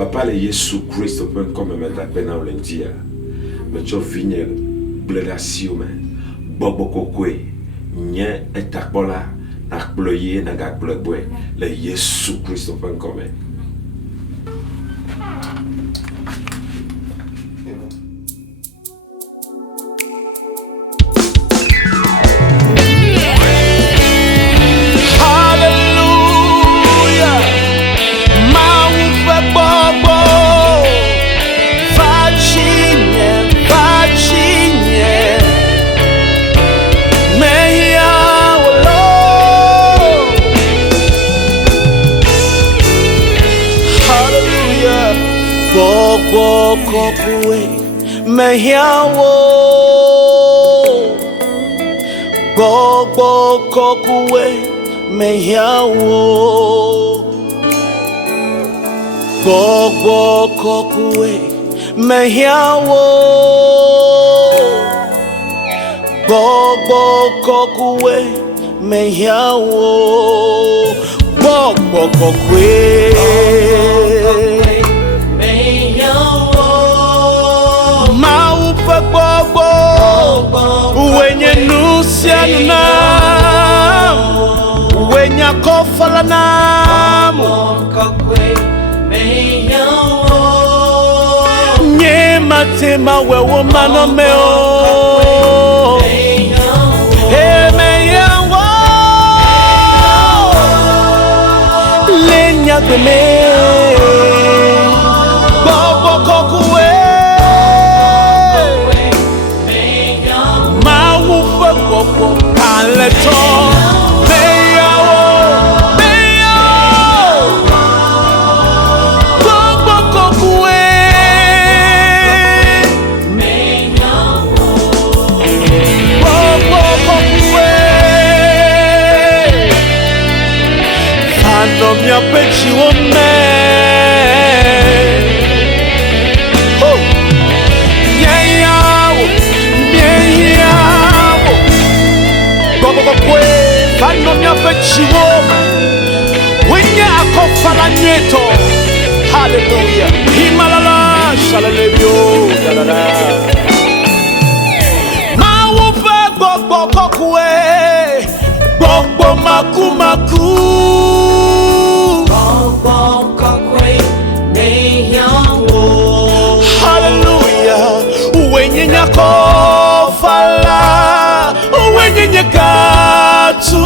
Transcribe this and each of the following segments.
Papa le Yesu Kristo pen comme mettre pena olentia. Me cho vigne bledasio men. Bobo kokwe. Nye etakbola akploye na gakplebwe. Le Yesu Kristo pen comme. Gbogbo kokwe mehiawo, gbogbo kokwe mehiawo, gbogbo kokwe mehiawo, gbogbo kokwe mehiawo, gbogbo kokwe. Wenye nusia namu, wenye kofala namu, nye matema wewo manomeo, meyawo, lenya deme, bobo kokwe. Aleto, meyawo, bobo kokwe, bobo kokwe, fandom ya pechi wome, meyawo, meyawo. Kokwe, fano mya pechiwo, wenye akofala nyeto, hallelujah, himalala, shalalebyo, dalala. Mawupe gbogbo kokwe, gbogbo maku. Gbogbo kokwe, meyawo, hallelujah, wenye nyakofala. Wenye nyekatula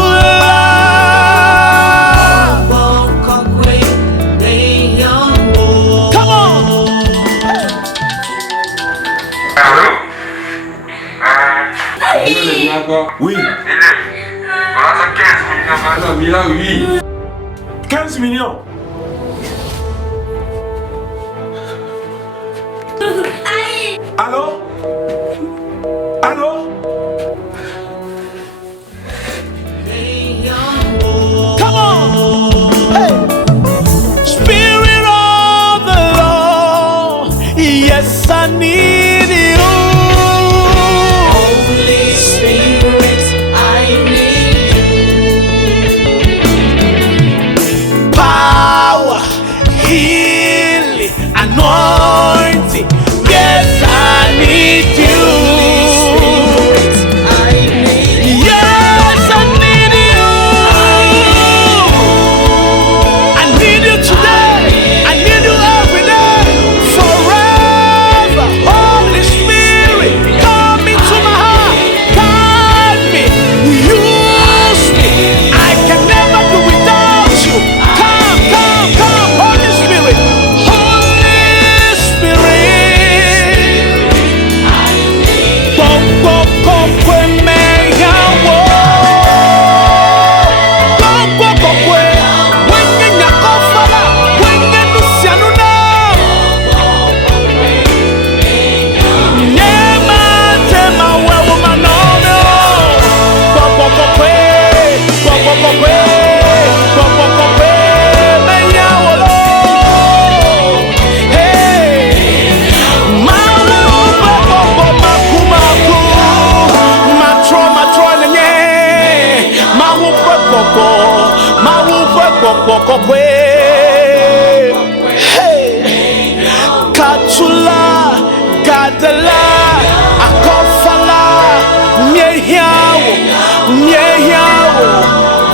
come on. Oui. Voilà 15 millions. Oui. 15 millions. Allô? Allô? Come on. Hey. Spirit of the Lord, yes, I need you. Holy Spirit, I need you. Power, healing, anointing, yes, I need you. Hey. adela akofala miehiawo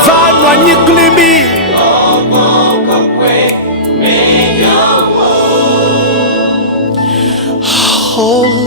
vanwa nyiklimi oh